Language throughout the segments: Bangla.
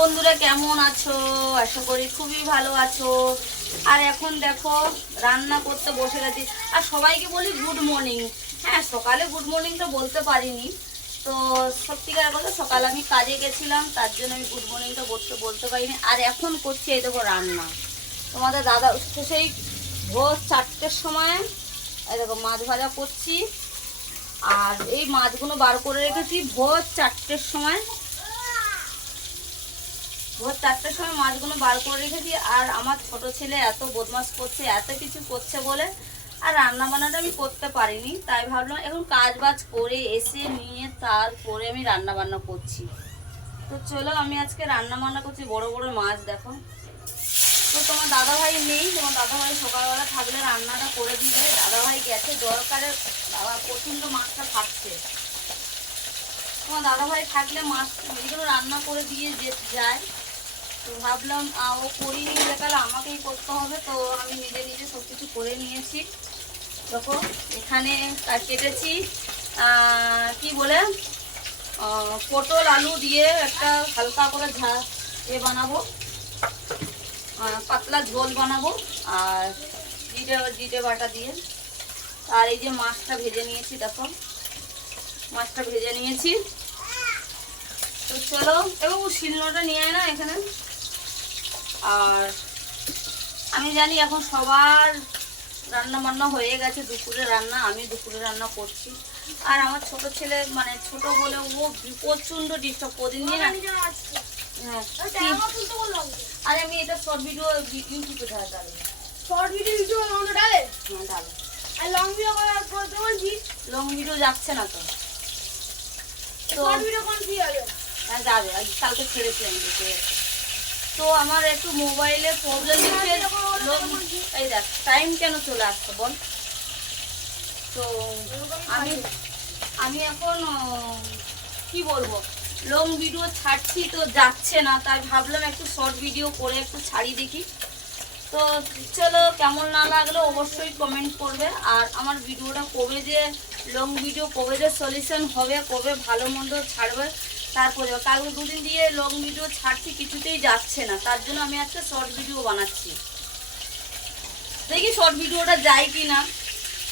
বন্ধুরা, কেমন আছো? আশা করি খুবই ভালো আছো। আর এখন দেখো রান্না করতে বসে গেছি। আর সবাইকে বলি গুড মর্নিং। হ্যাঁ, সকালে গুড মর্নিংটা বলতে পারিনি, তো সত্যিকার কথা সকালে আমি কাজে গেছিলাম, তার জন্য আমি গুড মর্নিংটা বলতে পারিনি। আর এখন করছি এই দেখো রান্না। তোমাদের দাদা উঠছে সেই ভোর 4টের সময়। এই দেখো মাছ ভাজা করছি, আর এই মাছগুলো বার করে রেখেছি ভোর 4টের সময়। ভোর 4টের সময় মাছগুলো বার করে রেখেছি। আর আমার ছোট ছেলে এত বদমাশ করছে, এত কিছু করছে বলে আর রান্না বান্নাটা আমি করতে পারিনি। তাই ভাবলাম এখন কাজ বাজ করে এসে নিয়ে তারপরে আমি রান্না বান্না করছি। তো চলো, আমি আজকে রান্না বান্না করছি বড় বড় মাছ। দেখো, তো তোমার দাদাভাই নেই, তোমার দাদাভাই সকালবেলা থাকলে রান্নাটা করে দিবে। দাদাভাই গেছে দরকারে, বাবা প্রচণ্ড মাছটা খাচ্ছে। তোমার দাদাভাই থাকলে মাছ এগুলো রান্না করে দিয়ে যায়। তো ভাবলাম ও করিনি, তাহলে আমাকেই করতে হবে। তো আমি নিজে নিজে সব কিছু করে নিয়েছি। দেখো এখানে কেটেছি কি বলে পটল আলু দিয়ে একটা হালকা করে বানাবো, পাতলা ঝোল বানাবো, আর জিরে বাটা দিয়ে। আর এই যে মাছটা ভেজে নিয়েছি, দেখো মাছটা ভেজে নিয়েছি। তো চলো, এবং শিলনোড়াটা নিয়ে আয় না এখানে। আর আমি জানি এখন সবার রান্না বান্না হয়ে গেছে, দুপুরে রান্না। আমি দুপুরে রান্না করছি। আর আমার ছোট ছেলে, মানে ছোট বলে ও প্রচণ্ড ডিস্টার্ব প্রতিদিন নিয়ে না। হ্যাঁ, আরে আমি এটা শর্ট ভিডিও ইউটিউবে ডালে। শর্ট ভিডিও ডালে? হ্যাঁ ডালে। আর লং ভিডিও করতে বলছি, লং ভিডিও যাচ্ছে না তো। শর্ট ভিডিও কোন কি হবে? হ্যাঁ যাবে, কালকে ছেড়েছি আমি দেখে। তো আমার একটু মোবাইলে প্রবলেম দিচ্ছে। এই দেখ টাইম কেন চলে আসছে বল। তো আমি এখন কি বলবো, লং ভিডিও ছাড়ছি তো যাচ্ছে না, তাই ভাবলাম একটু শর্ট ভিডিও করে একটু ছাড়ি দেখি। তো চলো, কেমন না লাগলো অবশ্যই কমেন্ট করবে। আর আমার ভিডিওটা কবে যে লং ভিডিও কবে যে সলিউশন হবে, কবে ভালো মন্দ ছাড়বে তারপরে। কালকে দুদিন দিয়ে লং ভিডিও ছাড়ছি, কিছুতেই যাচ্ছে না, তার জন্য আমি একটা শর্ট ভিডিও বানাচ্ছি। দেখি শর্ট ভিডিওটা যায় কি না।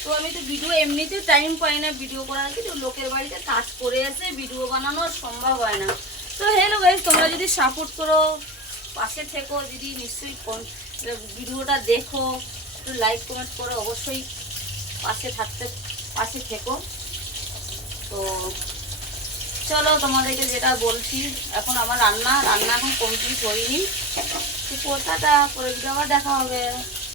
তো আমি তো ভিডিও এমনিতে টাইম পাই না ভিডিও করার, কিন্তু লোকের বাড়িতে কাজ করে এসে ভিডিও বানানো সম্ভব হয় না। তো হ্যালো গাইস, তোমরা যদি সাপোর্ট করো, পাশে থেকো, যদি নিশ্চয়ই ভিডিওটা দেখো, একটু লাইক কমেন্ট করো, অবশ্যই পাশে থেকো। তো চলো, তোমাদেরকে যেটা বলছি, এখন আমার রান্না এখন কমপ্লিট হয়নি। তো কোথাটা করে আবার দেখা হবে।